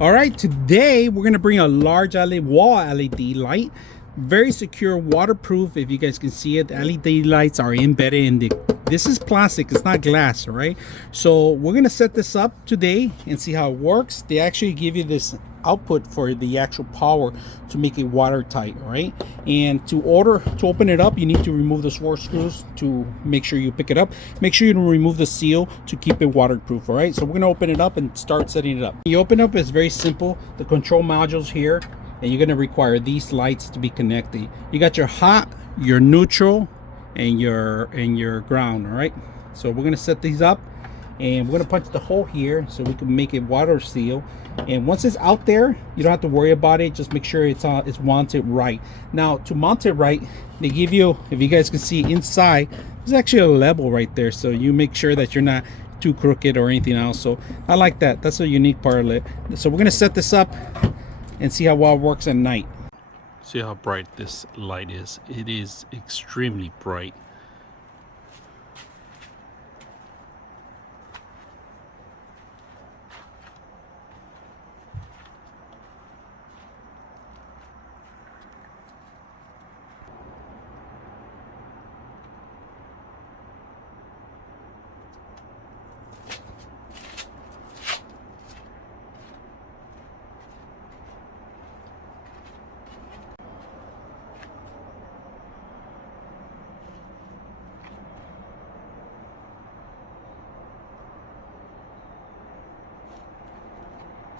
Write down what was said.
All right, today we're gonna bring a large LED wall LED light, very secure, waterproof. If you guys can see it, LED lights are embedded in the, this is plastic, it's not glass, all right? So we're gonna set this up today and see how it works. They actually give you this output for the actual power to make it watertight, right? And to open it up, you need to remove the 4 screws to make sure you pick it up. Make sure you remove the seal to keep it waterproof. All right, so we're gonna open it up and start setting it up. You open up, it's very simple. The control modules here, and you're gonna require these lights to be connected. You got your hot, your neutral, and your ground. All right, so we're gonna set these up, and we're gonna punch the hole here so we can make it water seal. And once it's out there, you don't have to worry about it. Just make sure it's mounted right. Now, to mount it right, they give you, if you guys can see inside, there's actually a level right there, so you make sure that you're not too crooked or anything else. So I like that. That's a unique part of it. So we're gonna set this up and see how well it works at night. See how bright this light is. It is extremely bright.